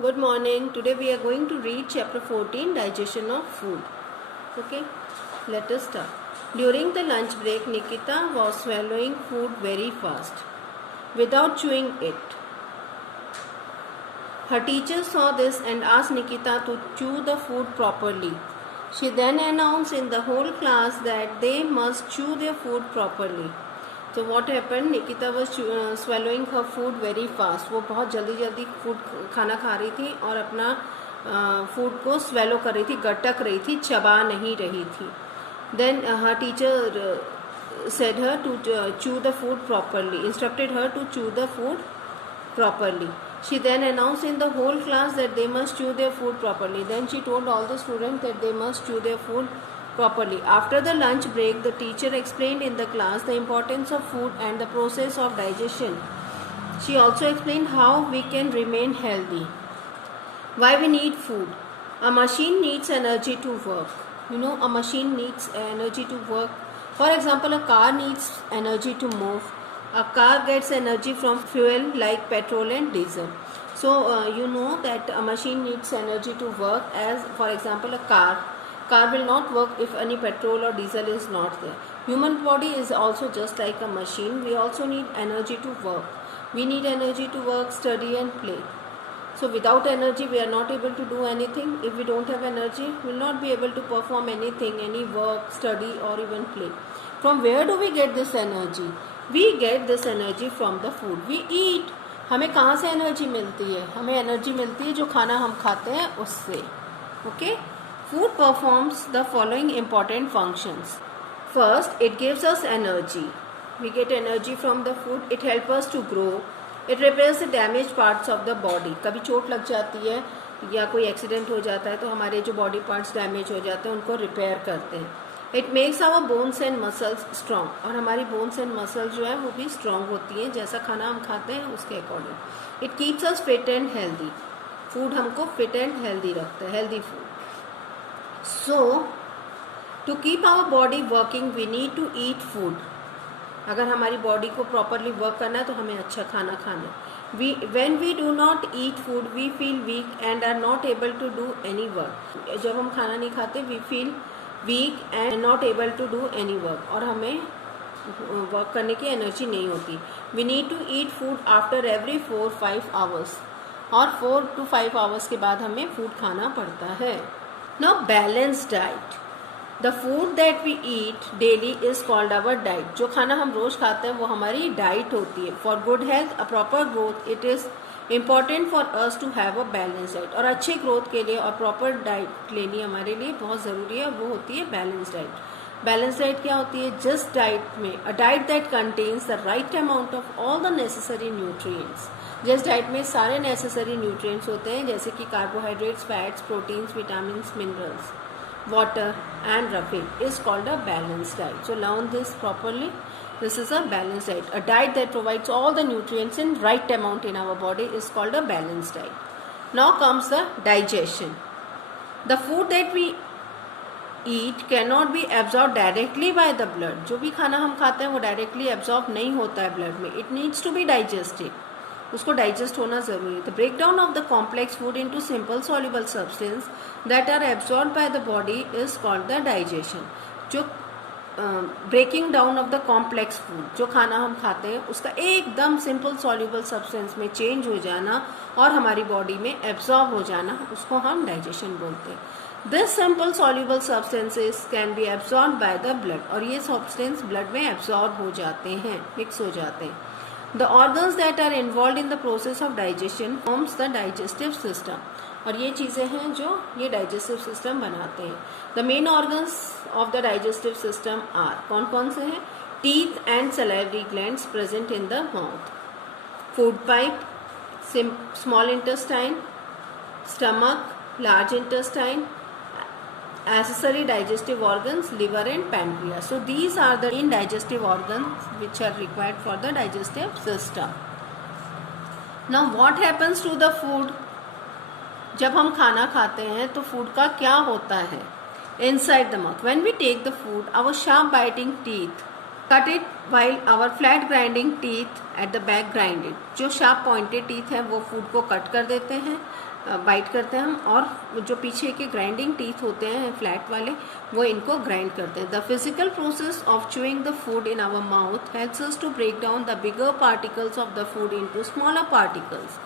Good morning. Today we are going to read chapter 14, Digestion of Food. Okay, let us start. During the lunch break, Nikita was swallowing food very fast without chewing it. Her teacher saw this and asked Nikita to chew the food properly. She then announced in the whole class that they must chew their food properly. तो what happen, Nikita was swallowing her food very fast. वो बहुत जल्दी जल्दी food खाना खा रही थी और अपना फूड को स्वेलो कर रही थी, गटक रही थी, चबा नहीं रही थी. Then her teacher said her to chew the food properly, instructed her to chew the food properly. She then announced in the whole class that they must chew their food properly. Then she told all the students that they must chew their food properly. After the lunch break, the teacher explained in the class the importance of food and the process of digestion. She also explained how we can remain healthy. Why we need food. A machine needs energy to work. You know, a machine needs energy to work. For example, a car needs energy to move. A car gets energy from fuel like petrol and diesel. So, you know that a machine needs energy to work. As for example, a car will not work if any petrol or diesel is not there. Human body is also just like a machine. We also need energy to work. We need energy to work, study and play. So without energy we are not able to do anything. If we don't have energy, we will not be able to perform anything, any work, study or even play. From where do we get this energy? We get this energy from the food we eat. हमें कहाँ से energy मिलती है? हमें energy मिलती है जो खाना हम खाते हैं उससे. Okay? Food performs the following important functions. First, it gives us energy. We get energy from the food. It helps us to grow. It repairs the damaged parts of the body. कभी चोट लग जाती है या कोई accident हो जाता है तो हमारे जो बॉडी पार्ट्स डैमेज हो जाते हैं उनको रिपेयर करते हैं. It makes our bones and muscles strong. और हमारी bones and muscles जो है वो भी strong होती हैं जैसा खाना हम खाते हैं उसके according. It keeps us fit and healthy. Food हमको fit and healthy रखता है, healthy food. So, to keep our body working, we need to eat food. अगर हमारी बॉडी को प्रॉपरली वर्क करना है तो हमें अच्छा खाना खाना है. When we do not eat food, we feel weak and are not able to do any work. जब हम खाना नहीं खाते, we feel weak and not able to do any work. और हमें वर्क करने की एनर्जी नहीं होती. We need to eat food after every 4-5 hours. और 4 to 5 hours के बाद हमें फूड खाना पड़ता है. Now, balanced diet. The food that we eat daily is called our diet. जो खाना हम रोज खाते हैं वो हमारी डाइट होती है. For good health, a proper growth, it is important for us to have a balanced diet. और अच्छे ग्रोथ के लिए और प्रॉपर डाइट लेनी हमारे लिए बहुत ज़रूरी है. वो होती है बैलेंस डाइट. बैलेंस डाइट क्या होती है? जिस डाइट में a diet that contains the right amount of all the necessary nutrients. जिस डाइट में सारे नेसेसरी न्यूट्रिएंट्स होते हैं जैसे कि carbohydrates, fats, proteins, vitamins, minerals, water and roughage is called a balanced diet. So learn this properly. This is a balanced diet. A diet that provides all the nutrients in right amount in our body is called a balanced diet. Now comes the digestion. The food that we eat cannot be absorbed directly by the blood. जो भी खाना हम खाते हैं वो directly absorb नहीं होता है ब्लड में. It needs to be digested. उसको डाइजेस्ट होना जरूरी है. The break down of the complex food into simple soluble substance that are absorbed by the body is called the digestion. जो breaking down of the complex food, जो खाना हम खाते हैं उसका एकदम सिंपल सॉल्युबल सब्सटेंस में चेंज हो जाना और हमारी बॉडी में एब्सॉर्ब हो जाना, उसको हम डाइजेशन बोलते हैं. This simple soluble substances can be absorbed by the blood. और ये सब्सटेंस ब्लड में एब्सॉर्ब हो जाते हैं, मिक्स हो जाते हैं. The organs that are involved in the process of digestion forms the digestive system. और ये चीज़ें हैं जो ये digestive system बनाते हैं. The main organs of the digestive system are, कौन कौन से हैं? Teeth and salivary glands present in the mouth. Food pipe, small intestine, stomach, large intestine, accessory digestive organs, liver and pancreas. So these are the main digestive organs which are required for the digestive system. Now what happens to the food? जब हम खाना खाते हैं तो food का क्या होता है inside the mouth? When we take the food, our sharp biting teeth cut it while our flat grinding teeth at the back grind it. जो शार्प पॉइंटेड टीथ है वो फूड को कट कर देते हैं, बाइट करते हैं हम, और जो पीछे के ग्राइंडिंग टीथ होते हैं फ्लैट वाले वो इनको ग्राइंड करते हैं। The physical process of chewing the food in our mouth helps us to break down the bigger particles of the food into smaller particles.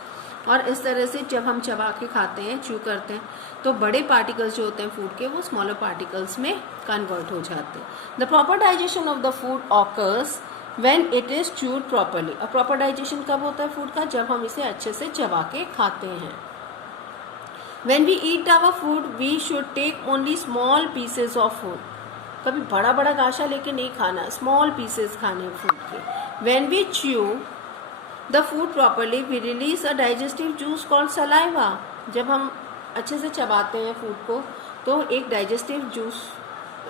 और इस तरह से जब हम चबा के खाते हैं, च्यू करते हैं, तो बड़े पार्टिकल्स जो होते हैं फूड के वो स्मॉलर पार्टिकल्स में कन्वर्ट हो जाते हैं। The proper digestion of the food occurs when it is chewed properly. और प्रॉपर डाइजेशन कब होता है फूड का? जब हम इसे अच्छे से चबा के खाते हैं। When we eat our food, we should take only small pieces of food. कभी बड़ा बड़ा गाशा लेके नहीं खाना, small pieces खाने फूड के। When we chew the food properly, we release a digestive juice called saliva. जब हम अच्छे से चबाते हैं फूड को तो एक डाइजेस्टिव जूस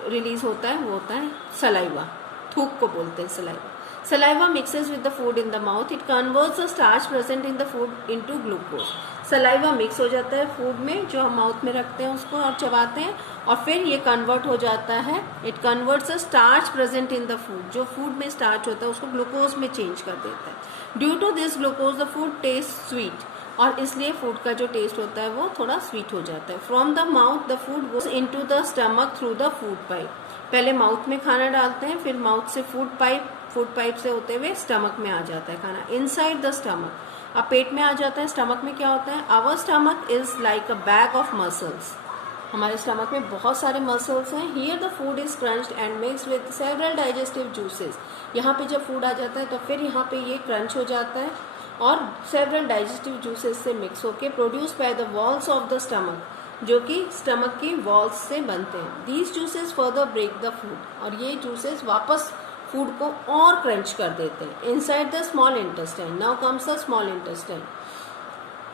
रिलीज होता है, वो होता है सलाइवा। थूक को बोलते हैं saliva. Saliva mixes with the food in the mouth. It converts the starch present in the food into glucose. Saliva mix हो जाता है फूड में, जो हम माउथ में रखते हैं उसको और चबाते हैं, और फिर ये कन्वर्ट हो जाता है। It converts the starch present in the food. जो फूड में स्टार्च होता है उसको ग्लूकोज में चेंज कर देता है। Due to this glucose the food taste sweet, और इसलिए फूड का जो टेस्ट होता है वो थोड़ा स्वीट हो जाता है। From the mouth the food goes into the stomach through the food pipe. पहले माउथ में खाना डालते हैं, फिर माउथ से फूड पाइप से होते हुए स्टमक में आ जाता है खाना। इनसाइड द स्टमक, अब पेट में आ जाता है। स्टमक में क्या होता है? Our stomach is like a bag of muscles. हमारे स्टमक में बहुत सारे मसल्स हैं। Here the food is crunched and mix with several digestive juices. यहाँ पे जब फूड आ जाता है तो फिर यहाँ पे ये क्रंच हो जाता है और सेवरल डाइजेस्टिव जूसेस से मिक्स होके produce by the walls of the stomach, जो कि स्टमक की वॉल्स से बनते हैं। These juices further break the food, और ये जूसेस वापस फूड को और क्रंच कर देते हैं। Inside the small intestine, now comes the small intestine.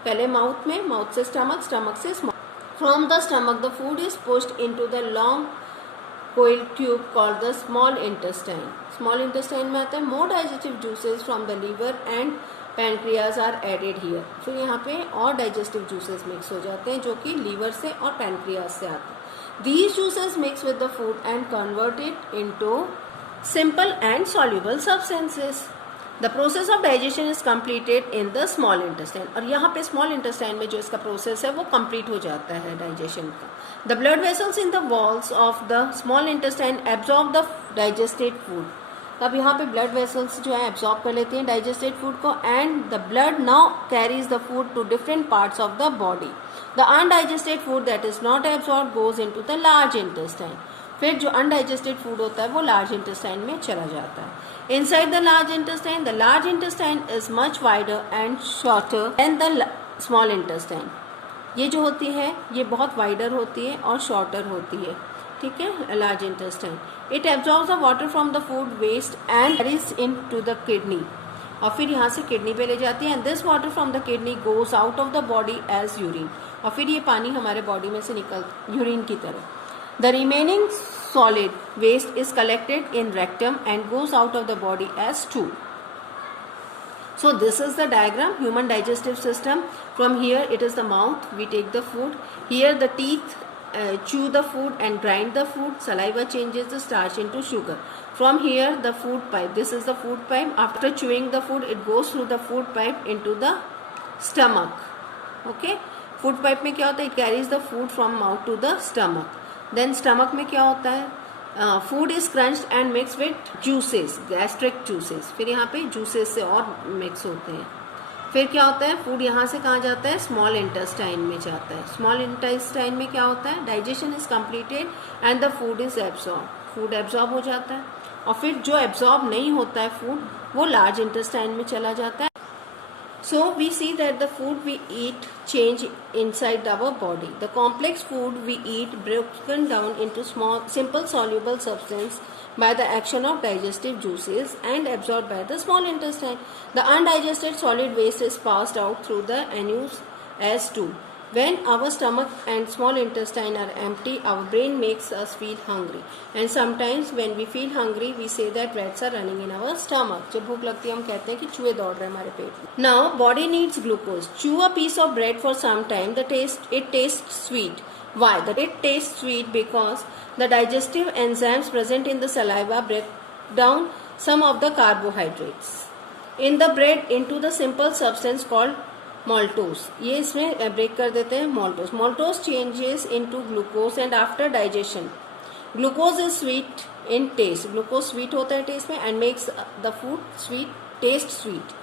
पहले माउथ में, माउथ से स्टमक, स्टमक से small. From the stomach the food is pushed into the long coil tube called the small intestine. Small intestine में आता है more digestive juices from the liver and pancreas are added here. फिर यहाँ पे और digestive juices mix हो जाते हैं जो कि लीवर से और पैनक्रियाज से आते हैं। These juices mix with the food and convert it into simple and soluble substances. The process of digestion is completed in the small intestine. और यहाँ पे small intestine में जो इसका process है वो complete हो जाता है digestion का। The blood vessels in the walls of the small intestine absorb the digested food. अब यहाँ पे blood vessels जो है absorb कर लेती हैं digested food को, and the blood now carries the food to different parts of the body. The undigested food that is not absorbed goes into the large intestine. फिर जो अनडाइजेस्टेड फूड होता है वो लार्ज इंटेस्टाइन में चला जाता है। Inside the large intestine is much wider and shorter than the small intestine. ये जो होती है ये बहुत वाइडर होती है और शॉर्टर होती है, ठीक है, large intestine. It absorbs the water from the food waste and carries into the kidney, और फिर यहाँ से किडनी पे ले जाती है। And this water from the kidney goes out of the body as urine, और फिर ये पानी हमारे बॉडी में से निकल यूरिन की तरह। The remaining solid waste is collected in rectum and goes out of the body as stool. So this is the diagram, human digestive system. From here it is the mouth, we take the food. Here the teeth chew the food and grind the food. Saliva changes the starch into sugar. From here the food pipe, this is the food pipe. After chewing the food it goes through the food pipe into the stomach. Okay, food pipe में क्या होता है? It carries the food from mouth to the stomach. Then stomach में क्या होता है? Food is crunched and mix with juices, gastric juices. फिर यहाँ पे जूसेस से और मिक्स होते हैं। फिर क्या होता है? फूड यहाँ से कहाँ जाता है? स्मॉल इंटेस्टाइन में जाता है। स्मॉल इंटेस्टाइन में क्या होता है? Digestion is completed and the food is absorb. Food absorb हो जाता है, और फिर जो एब्जॉर्ब नहीं होता है फूड वो लार्ज इंटेस्टाइन में चला जाता है। So we see that the food we eat change inside our body. The complex food we eat broken down into small, simple soluble substance by the action of digestive juices and absorbed by the small intestine. The undigested solid waste is passed out through the anus as stool. When our stomach and small intestine are empty, our brain makes us feel hungry. And sometimes when we feel hungry, we say that rats are running in our stomach. जब भूख लगती है हम कहते हैं कि चूहे दौड़ रहे हैं हमारे पेट में. Now body needs glucose. Chew a piece of bread for some time. It tastes sweet. Why? That it tastes sweet because the digestive enzymes present in the saliva break down some of the carbohydrates in the bread into the simple substance called maltose. ये इसमें break कर देते हैं maltose. Maltose changes into glucose and after digestion glucose is sweet in taste. Glucose sweet होता है taste में and makes the food sweet, taste sweet.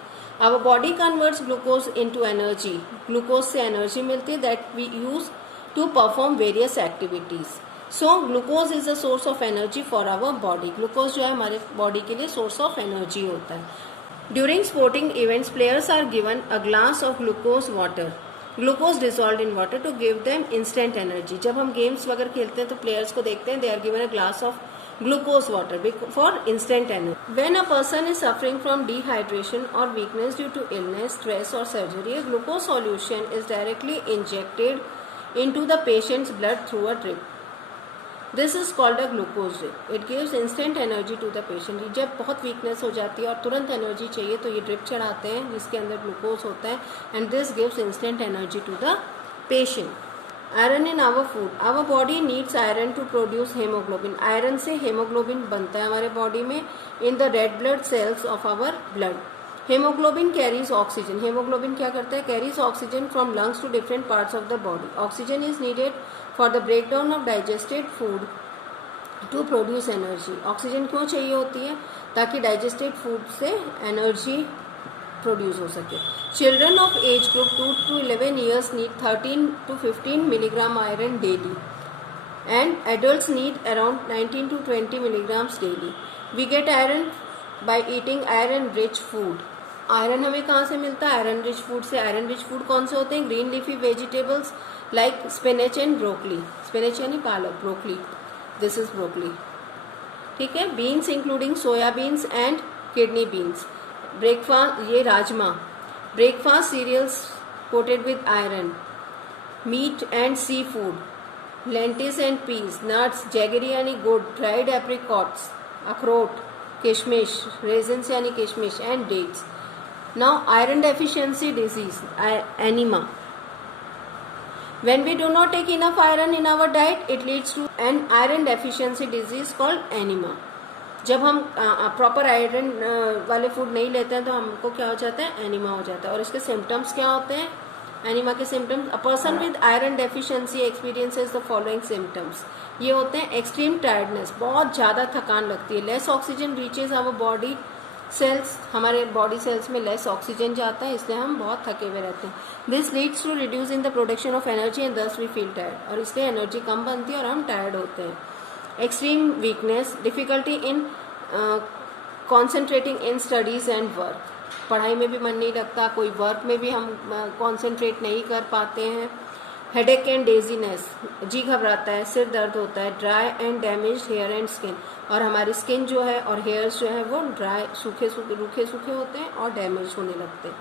Our body converts glucose into energy. Glucose से energy मिलती है that we use to perform various activities. So glucose is a source of energy for our body. Glucose जो है हमारे body के लिए source of energy होता है. During sporting events, players are given a glass of glucose water. Glucose dissolved in water to give them instant energy. जब हम games वगैरह खेलते हैं तो players को देखते हैं they are given a glass of glucose water for instant energy. When a person is suffering from dehydration or weakness due to illness, stress or surgery, a glucose solution is directly injected into the patient's blood through a drip. This is called a glucose drip. It gives instant energy to the patient. जब बहुत weakness हो जाती है और तुरंत energy चाहिए तो ये ड्रिप चढ़ाते हैं जिसके अंदर ग्लूकोज होता है and this gives instant energy to the patient. Iron in our food. Our body needs iron to produce haemoglobin. Iron से हेमोग्लोबिन बनता है हमारे बॉडी में in the red blood cells of our blood. Haemoglobin carries oxygen. Haemoglobin क्या करता है? Carries oxygen from lungs to different parts of the body. Oxygen is needed for the breakdown of digested food to produce energy. Oxygen क्यों चाहिए होती है? ताकि digested food से energy produce हो सके. Children of age group 2 to 11 years need 13 to 15 milligram iron daily and adults need around 19 to 20 milligrams daily. We get iron by eating iron rich food. Iron हमें कहाँ से मिलता है? Iron rich food से. Iron rich food कौन से होते हैं? Green leafy vegetables like spinach and broccoli. Spinach यानी पालक, ब्रोकली, दिस इज ब्रोकली. ठीक है. Beans including soyabeans and kidney beans. Breakfast, ये rajma. Breakfast cereals coated with iron. Meat and seafood, lentils and peas, nuts, jaggery यानी गुड़, dried apricots, अखरोट, किशमिश, raisins यानी किशमिश and dates. Now iron deficiency disease, anemia. When we do not take enough iron in our diet, it leads to an iron deficiency disease called anemia. जब हम proper iron वाले food नहीं लेते हैं तो हमको क्या हो जाता है? एनीमा हो जाता है. और इसके सिम्टम्स क्या होते हैं? एनीमा के symptoms. A person with iron deficiency experiences the following symptoms. ये होते हैं एक्सट्रीम टायर्डनेस, बहुत ज़्यादा थकान लगती है. Less oxygen reaches our body cells. हमारे बॉडी सेल्स में लेस ऑक्सीजन जाता है इसलिए हम बहुत थके हुए रहते हैं. This leads to reduce in the production of energy and thus we feel tired. और इसलिए एनर्जी कम बनती है और हम टायर्ड होते हैं. Extreme weakness, difficulty in concentrating in studies and work. पढ़ाई में भी मन नहीं लगता, कोई वर्क में भी हम कॉन्सेंट्रेट नहीं कर पाते हैं. हेडेक एंड डेजीनेस, जी घबराता है, सिर दर्द होता है. Dry and damage hair and skin. और हमारी स्किन जो है और हेयर्स जो है वो ड्राई, रूखे सूखे होते हैं और डैमेज होने लगते हैं.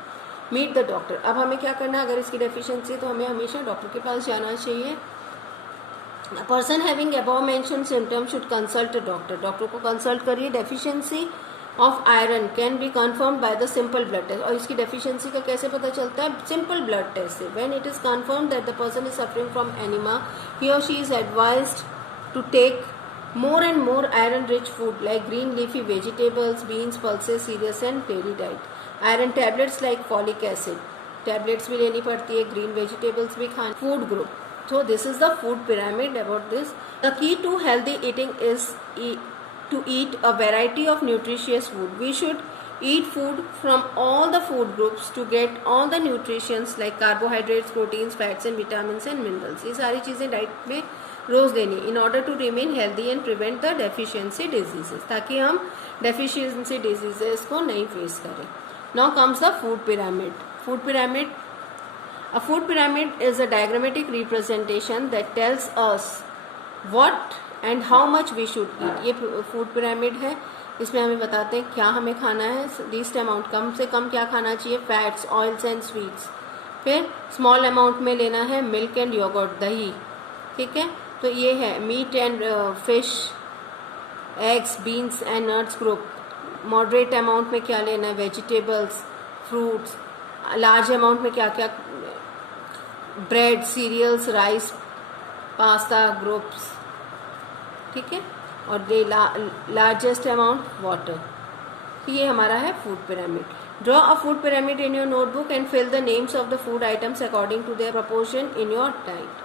Meet the doctor. अब हमें क्या करना है? अगर इसकी डेफिशिएंसी है तो हमें हमेशा डॉक्टर के पास जाना चाहिए. A person having above mentioned symptoms should consult a doctor. Doctor को कंसल्ट करिए. Deficiency of iron can be confirmed by the simple blood test. और इसकी डेफिशिएंसी का कैसे पता चलता है? सिंपल ब्लड टेस्ट से. When it is confirmed that the person is suffering from anaemia, he और she is advised to take more and more iron rich food like green leafy vegetables, beans, pulses, cereals and dairy diet. Iron tablets like folic acid tablets भी लेनी पड़ती है. green vegetables भी खानी. food group. So this is the food pyramid about this. The key to healthy eating is to eat a variety of nutritious food. We should eat food from all the food groups to get all the nutrients like carbohydrates, proteins, fats and vitamins and minerals. ये सारी चीज़ें diet में रोज लेनी in order to remain healthy and prevent the deficiency diseases. ताकि हम deficiency diseases को नहीं फेस करें. Now comes the food pyramid. Food pyramid. A food pyramid is a diagrammatic representation that tells us what and how much we should eat. ये food pyramid है. इसमें हमें बताते हैं क्या हमें खाना है. लीस्ट अमाउंट, कम से कम क्या खाना चाहिए? Fats, oils and sweets. फिर स्मॉल अमाउंट में लेना है मिल्क एंड योगर्ट, दही. ठीक है. तो ये है meat and fish, eggs, beans and nuts group. Moderate amount में क्या लेना है? Vegetables, fruits. लार्ज अमाउंट में क्या क्या? Bread, cereals, rice, pasta groups. ठीक है. और लार्जेस्ट अमाउंट वाटर. तो ये हमारा है food pyramid. Draw a food pyramid in your notebook and fill the names of the food items according to their proportion in your diet.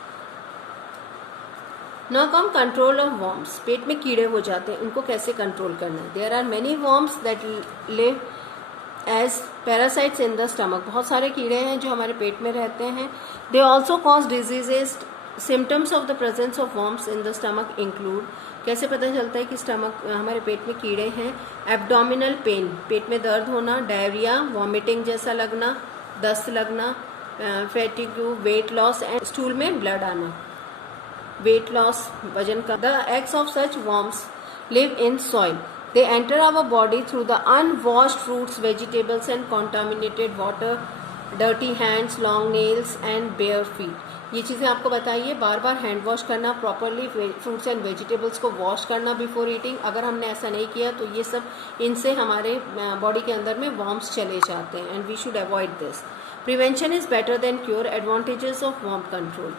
Now come control of worms. पेट में कीड़े हो जाते हैं, इनको कैसे कंट्रोल करना है. There are many worms that live as parasites in the stomach. बहुत सारे कीड़े हैं जो हमारे पेट में रहते हैं. They also cause diseases. Symptoms of the presence of worms in the stomach include. कैसे पता चलता है कि स्टमक हमारे पेट में कीड़े हैं. एब्डोमिनल पेन, पेट में दर्द होना. डायरिया, वॉमिटिंग जैसा लगना, दस्त लगना. Fatigue, weight loss and stool में ब्लड आना. वेट लॉस, वजन का. The eggs of such worms live in soil. They enter our body through the unwashed fruits, vegetables and contaminated water, dirty hands, long nails and bare feet. ये चीज़ें आपको बताइए. बार बार hand wash करना, properly fruits and vegetables को wash करना before eating. अगर हमने ऐसा नहीं किया तो ये सब, इनसे हमारे बॉडी के अंदर में वॉर्म्स चले जाते हैं and we should avoid this. Prevention is better than cure. Advantages of worm control.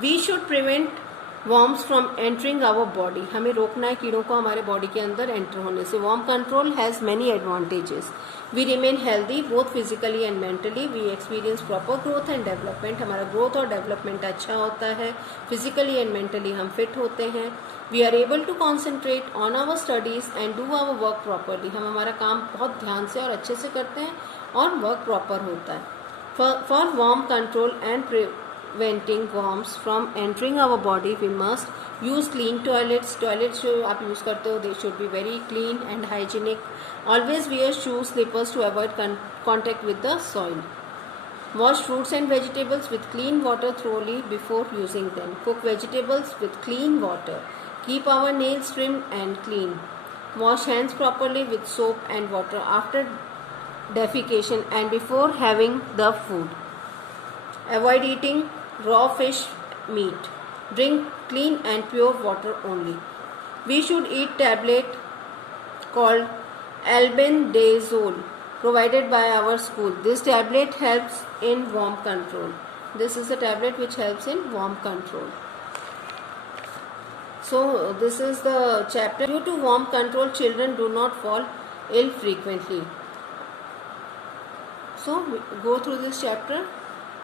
We should prevent worms from entering our body. हमें रोकना है कीड़ों को हमारे बॉडी के अंदर एंटर होने से. Worm control has many advantages. We remain healthy both physically and mentally. We experience proper growth and development. हमारा ग्रोथ और डेवलपमेंट अच्छा होता है. फिजिकली एंड मेंटली हम फिट होते हैं. We are able to concentrate on our studies and do our work properly. हम हमारा काम बहुत ध्यान से और अच्छे से करते हैं और वर्क प्रॉपर होता है. For worm control and preventing worms from entering our body, we must use clean toilets. Toilets जो आप यूज़ करते हो, they should be very clean and hygienic. Always wear shoes, slippers to avoid contact with the soil. Wash fruits and vegetables with clean water thoroughly before using them. Cook vegetables with clean water. Keep our nails trimmed and clean. Wash hands properly with soap and water after defecation and before having the food. Avoid eating raw fish, meat. Drink clean and pure water only. We should eat tablet called albendazole provided by our school. This tablet helps in worm control. This is a tablet which helps in worm control. So this is the chapter. Due to worm control, children do not fall ill frequently. So go through this chapter.